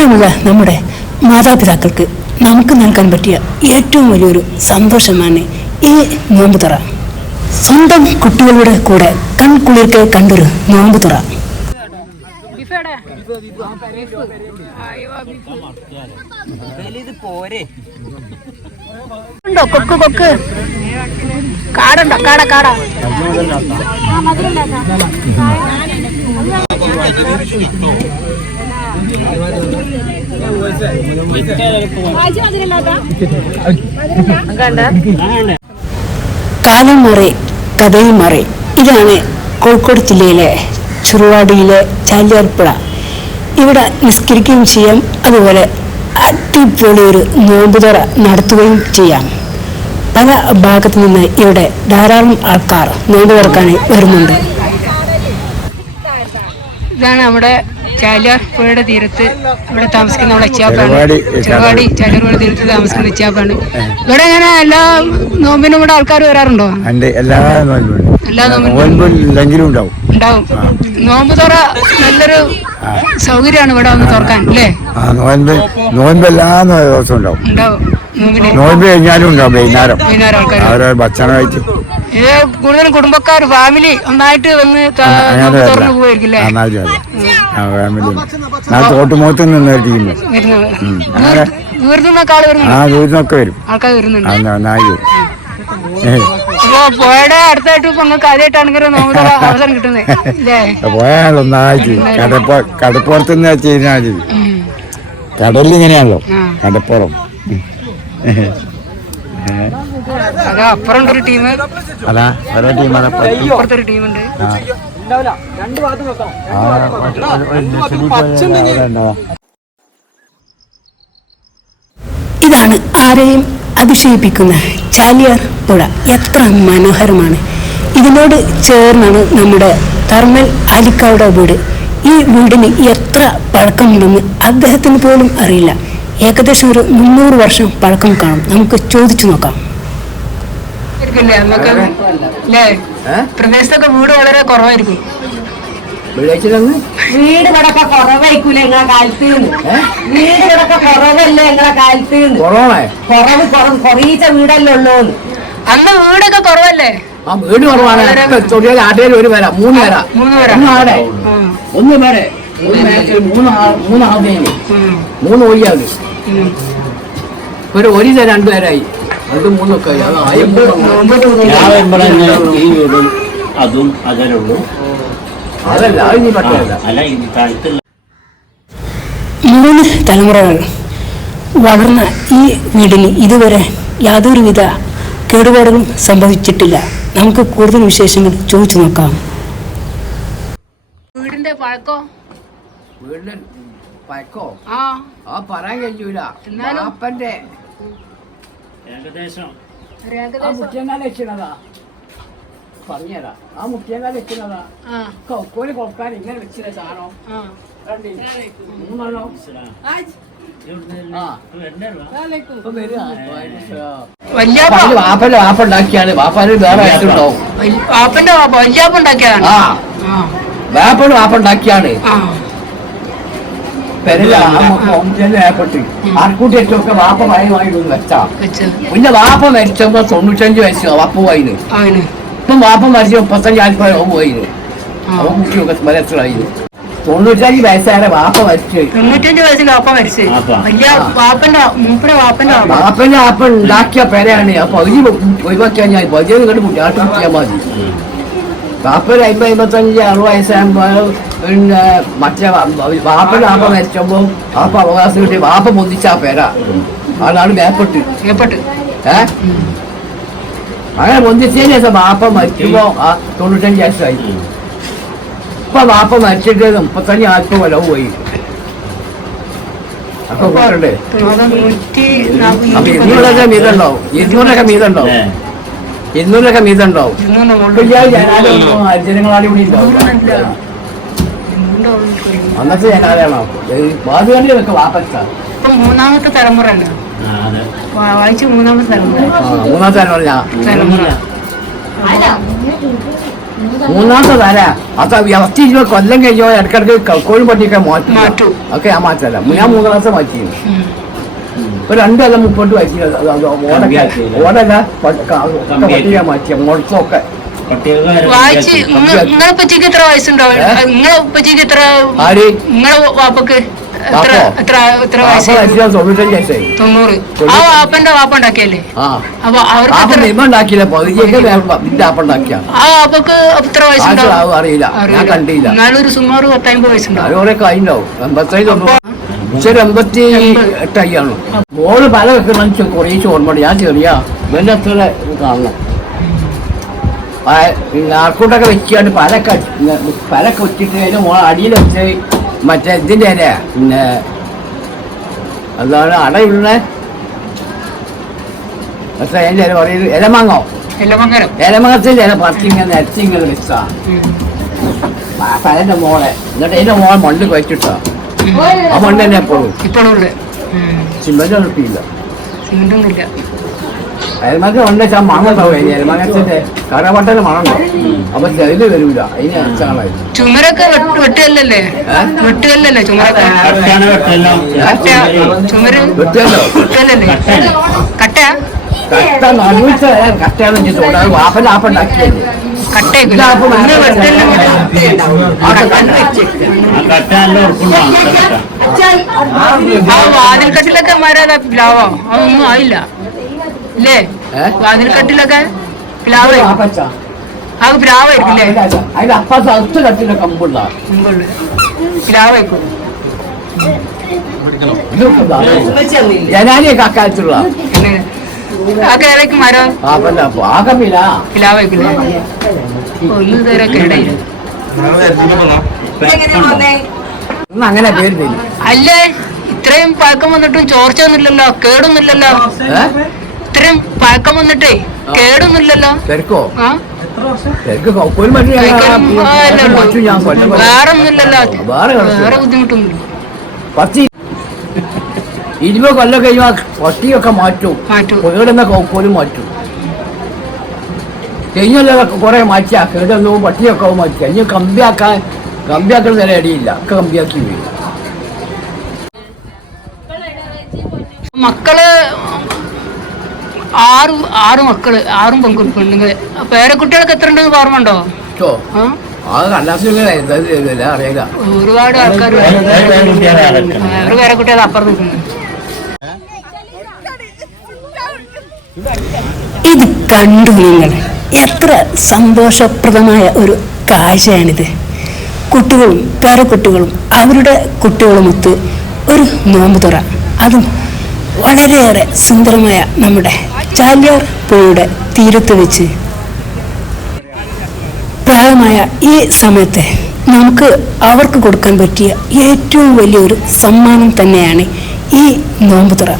പ്രായമുള്ള നമ്മുടെ മാതാപിതാക്കൾക്ക് നമുക്ക് നൽകാൻ പറ്റിയ ഏറ്റവും വലിയൊരു സന്തോഷമാണ് ഈ നോമ്പുതുറ. സ്വന്തം കുട്ടികളുടെ കൂടെ കൺകുളിർക്കെ കണ്ടൊരു നോമ്പുതുറ. കൊക്ക് കൊക്ക് കാടുണ്ടോ? കാട കാട കാലം മാറി കഥയും മാറി. ഇതാണ് കോഴിക്കോട് ജില്ലയിലെ ചെറുവാടിയിലെ ചാലിയാർപ്പുഴ. ഇവിടെ നിസ്കരിക്കുകയും ചെയ്യാം, അതുപോലെ അടിപൊളി ഒരു നോമ്പുതുറ നടത്തുകയും ചെയ്യാം. പല ഭാഗത്തു നിന്ന് ഇവിടെ ധാരാളം ആൾക്കാർ നോമ്പ് തുറക്കാനായി വരുന്നുണ്ട്. ഇതാണ് നമ്മുടെ ചാലിയാർ പുഴയുടെ തീരത്ത് ഇവിടെ താമസിക്കുന്ന നമ്മുടെ ഇച്ചാപ്പാണ്. ചെറുവാടി ചാലിയാർ പുഴ തീരത്ത് താമസിക്കുന്ന ഇച്ചാപ്പാണ്. ഇവിടെ ഇങ്ങനെ എല്ലാ നോമ്പിനും ഇവിടെ ആൾക്കാർ വരാറുണ്ടോ? എല്ലാ നോമ്പിലും ഉണ്ടാവും. നോമ്പ് തുറ നല്ലൊരു സൗകര്യമാണ് ഇവിടെ വന്ന് തുറക്കാൻ അല്ലേ? നോമ്പ് എല്ലാ ദിവസവും ഉണ്ടാവും. നോമ്പ് കഴിഞ്ഞാലും ഉണ്ടാവും. വൈകുന്നേരം ഭക്ഷണം കഴിച്ച് കൂടുതലും കുടുംബക്കാർ ഫാമിലി ഒന്നായിട്ട് വന്ന് തുറന്നു പോയിരിക്കില്ലേ? ഫാമിലി തോട്ടുമുഖത്ത് നിന്ന് ടീം ദൂരത്തുനിന്നൊക്കെ വരും. ആൾക്കാർ വരുന്നുണ്ട്. പോയാളൊന്നായിട്ട് കടപ്പുറത്തുനിന്ന് വെച്ചാൽ കടലിൽ ഇങ്ങനെയാണല്ലോ കടപ്പുറം. അപ്പുറം ഒരു ടീം, അല്ല ഒരേ ടീമാണ്. ഇപ്പുറത്തൊരു ടീമുണ്ട്. ഇതാണ് ആരെയും അതിശയിപ്പിക്കുന്ന ചാലിയാർ പുഴ. എത്ര മനോഹരമാണ്! ഇതിനോട് ചേർന്നാണ് നമ്മുടെ തർമൽ ആലിക്കായുടെ വീട്. ഈ വീടിന് എത്ര പഴക്കമുണ്ടെന്ന് അദ്ദേഹത്തിന് പോലും അറിയില്ല. ഏകദേശം ഒരു 300 വർഷം പഴക്കം കാണും. നമുക്ക് ചോദിച്ചു നോക്കാം. പ്രദേശത്തൊക്കെ വീട് വളരെ കുറവായിരിക്കും. വീട് കിടക്ക കുറവായിരിക്കൂലേ നിങ്ങളെ കാലത്ത്? വീട് കിടക്ക കുറവല്ലേ നിങ്ങളെ കാലത്ത്? കുറവ് കുറീച്ച വീടല്ലേ ഉള്ളൂ. അന്ന് വീടൊക്കെ കുറവല്ലേ? വീട് കുറവാണ്. ആട്ടയിൽ ഒരു പേരാ, 3 പേരാ. ഒന്ന് പേരെ 3 ആദ്യം 3 ഒഴിയാണ്. ഒരു 2 പേരായി. അത് 3 ഒക്കെ ആയി. ഈ വീടും അതും അതിലുള്ളൂ. അതല്ല, അത് നീ പറ്റില്ല. 3 തലമുറകൾ വളർന്ന ഈ വീടിന് ഇതുവരെ യാതൊരുവിധ കേടുപാടുകളും സംഭവിച്ചിട്ടില്ല. നമുക്ക് കൂടുതൽ വിശേഷങ്ങൾ ചോദിച്ചു നോക്കാം. വീടിന്റെ പഴക്കോ? വീടിന്റെ പഴക്കോ പറയാൻ കഴിയൂല. അപ്പന്റെ മുറ്റിയങ്കാല വെച്ചിരുന്നതാ. പറഞ്ഞതാ. ആ മുറ്റിയങ്കാല വെച്ചിരുന്നതാ. കൊക്കോല് കൊടുക്കാൻ ഇങ്ങനെ വെച്ചിരുന്ന സാധനം 3 വാപ്പന്റെ വാപ്പ ഉണ്ടാക്കിയാണ്. വാപ്പാന് വേറെ ആയിട്ടുണ്ടാവും. വാപ്പന്റെ വല്യാപ്പ ഉണ്ടാക്കിയതാണ്. വാപ്പന്റെ വാപ്പ ഉണ്ടാക്കിയാണ്. പെരേപ്പെട്ട് ആർക്കൂട്ടി ഏറ്റവും വാപ്പ ഭയമായിരുന്നു വെച്ചാ. പിന്നെ വാപ്പ മരിച്ചപ്പോ 95 വയസ്സ് വാപ്പ പോയിന്. ഇപ്പം വാപ്പ മരിച്ച 35 പോയിന്. അവൻ കുട്ടിയൊക്കെ മരത്തിലായിരുന്നു. 95 വയസ്സായ വാപ്പ മരിച്ചു. 95 വയസ്സിൽ വാപ്പ മരിച്ചു. വാപ്പന്റെ വാപ്പ ഉണ്ടാക്കിയ പെരയാണ്. അപ്പൊ ഒഴിവാക്കിയാൽ ഞാൻ പകുതി കണ്ട് കുട്ടിയാട്ട് ചെയ്യാൻ മതി. വാപ്പന് 50-55 60 വയസ്സാകുമ്പോ പിന്നെ മറ്റേ വാപ്പന്റെ വാപ്പ മരിച്ചപ്പോ വാപ്പ അവകാശം കിട്ടി. വാപ്പ പൊന്തിച്ച ആ പേര അതാണ് മേപ്പെട്ട്. അങ്ങനെ പൊന്തിച്ചതിന് ശേഷം വാപ്പ മരിക്കുമ്പോ 95 വയസ്സായി. ഇപ്പൊ വാപ്പ മരിച്ചിട്ട് 35 ആർക്കും വില പോയി. അപ്പൊ കൂട്ടണ്ടേ? 200 മീതുണ്ടാവും. 200 മീതുണ്ടാവും. 200 മീതുണ്ടാവും. ജനങ്ങളാടി കൂടി ഉണ്ടാവും. അന്നത്തെ ജനാലയാണോ? ബാധുകാരിലൊക്കെ വാപ്പച്ച 3ാമത്തെ തലമുറയാണ്. വായിച്ച 3ാമത്തെ തലമുറ. 3ാമത്തെ തലമുറ. മൂന്നാമത്തെ തല അത് വ്യവസ്ഥ കൊല്ലം കഴിഞ്ഞോ ഇടക്കിടക്ക് കോഴി പട്ടിയൊക്കെ മാറ്റും. ഒക്കെ ഞാൻ മാറ്റല്ല ഞാൻ 3 ക്ലാസ് മാറ്റിയിരുന്നു ഇപ്പൊ 2 കൊല്ലം 30 വയസ്സിൽ ഓടല്ല പട്ടിക മാറ്റിയ മുളത്തൊക്കെ വായിച്ച് നിങ്ങളെ ഉപ്പച്ചിക്ക് എത്ര വയസ്സുണ്ടോ? നിങ്ങളെ ഉപ്പച്ചിക്ക് എത്ര? ആര് നിങ്ങളെ വാപ്പക്ക് എത്ര എത്ര എത്ര വയസ്സ്? 95 വയസ്സായി 90. ആ വാപ്പന്റെ വാപ്പ ഉണ്ടാക്കിയല്ലേ? അപ്പൊ അവർക്ക് ഉണ്ടാക്കിയില്ല പകുതിയൊക്കെ ഉണ്ടാക്കിയ ആ വാപ്പക്ക് എത്ര വയസ്സുണ്ടാവും? അറിയില്ല ഞാൻ കണ്ടില്ല. എന്നാലും ഒരു സുമാറ് 10-50 വയസ്സുണ്ടാവും. അതുപോലെ കഴിഞ്ഞാവും 85 88 മോള് പല വെക്കുന്ന കുറേ ഓർമ്മയുണ്ട്. ഞാൻ ചെറിയ ഇവന്റെ അത്ര കാണണം ആർക്കൂട്ടൊക്കെ വെച്ചാണ്ട് പലക്കെ വെച്ചിട്ട് അതിന്റെ മോളെ അടിയിൽ വെച്ച് മറ്റേ ഇതിന്റെ അല്ലേ പിന്നെ എന്താണ് അടയുള്ള അതിന്റെ പറയുന്നത് ഇലമാങ്ങോ ഇലമങ്ങത്തിന്റെ ഇല പറിച്ചിങ്ങനെ നിരച്ചിങ്ങനെ വെച്ചാ പലന്റെ മോളെ എന്നിട്ട് അതിന്റെ മോളെ മണ്ണ് കഴിച്ചിട്ടാ ആ മണ്ണ് തന്നെ എപ്പോഴും സിമെന്റ് നിർത്തിയില്ല അയൽമക്ക ഉണ്ടെച്ചാ മണം ഉണ്ടാവും അയൽമകത്തിന്റെ കരവട്ടന് മണം ഉണ്ടാവും അപ്പൊ ചെറിയ വരൂല അതിന് അച്ചാളായി ചുമരൊക്കെ വെട്ടുകല്ലേ? വെട്ടുകല്ലേ ചുമരൊക്കെ? ചുമര് വെട്ടുകല്ലേ? കട്ടയാ? കട്ട നടുവിച്ച കട്ടയാന്ന് വെച്ചിട്ടുണ്ട് വാപ്പന്റെ ആപ്പുണ്ടാക്കിയല്ലേ വാതിൽക്കട്ടിലൊക്കെ മരാതാ പ്ലാവോ? അതൊന്നും ആയില്ല അല്ലേ? വാതിൽക്കട്ടിലൊക്കെ പ്ലാവ് അത് പ്ലാവായിരിക്കില്ലേ? അതിന്റെ അപ്പുറത്ത് അടുത്ത കട്ടിലെ കമ്പുള്ള പ്ലാവായിരിക്കും. ജനാലിയൊക്കെ അക്കാലത്തുള്ള ഏതൊക്കെ മരം പ്ലാവായിരിക്കില്ലേ? ഒന്നും ഇതുവരെ കേടായില്ല. അങ്ങനെ പേര് തരും അല്ലേ? ഇത്രയും പഴക്കം വന്നിട്ടും ചോർച്ച ഒന്നുമില്ലല്ലോ, കേടൊന്നുമില്ലല്ലോ. ഇത്രയും പഴക്കം വന്നിട്ടേ കേടൊന്നുമില്ലല്ലോ. വേറെ ഒന്നുമില്ലല്ലോ, വേറെ ബുദ്ധിമുട്ടൊന്നുമില്ല. 20 കൊല്ലം കഴിയുമ്പോൾ പട്ടിയൊക്കെ മാറ്റും, കേടുന്ന കോലും മാറ്റും. കഴിഞ്ഞൊക്കെ കുറെ മാറ്റിയാ കേടൊന്നും പട്ടിയൊക്കെ മാറ്റി. കഴിഞ്ഞ് കമ്പിയാക്കുന്ന നില അടിയില്ല, ഒക്കെ കമ്പിയാക്കി വീഴും. മക്കള് 6 മക്കള്, 6 പെണ്ണുങ്ങള്. പേരക്കുട്ടികൾക്ക് എത്ര ഉണ്ടെന്ന് ഓർമ്മയുണ്ടോ? അറിയില്ല. ഒരുപാട് ആൾക്കാർ വേറെ പേരക്കുട്ടികൾ അപ്പുറത്ത് നിൽക്കുന്നു. ഇത് കണ്ടു നിങ്ങൾ, എത്ര സന്തോഷപ്രദമായ ഒരു കാഴ്ചയാണിത്. കുട്ടികളും പേരക്കുട്ടികളും അവരുടെ കുട്ടികളുമൊത്ത് ഒരു നോമ്പുതുറ, അതും വളരെയേറെ സുന്ദരമായ നമ്മുടെ ചാലിയാർ പുഴയുടെ തീരത്ത് വെച്ച്. പ്രായമായ ഈ സമയത്ത് നമുക്ക് അവർക്ക് കൊടുക്കാൻ പറ്റിയ ഏറ്റവും വലിയൊരു സമ്മാനം തന്നെയാണ് ഈ നോമ്പുതുറ.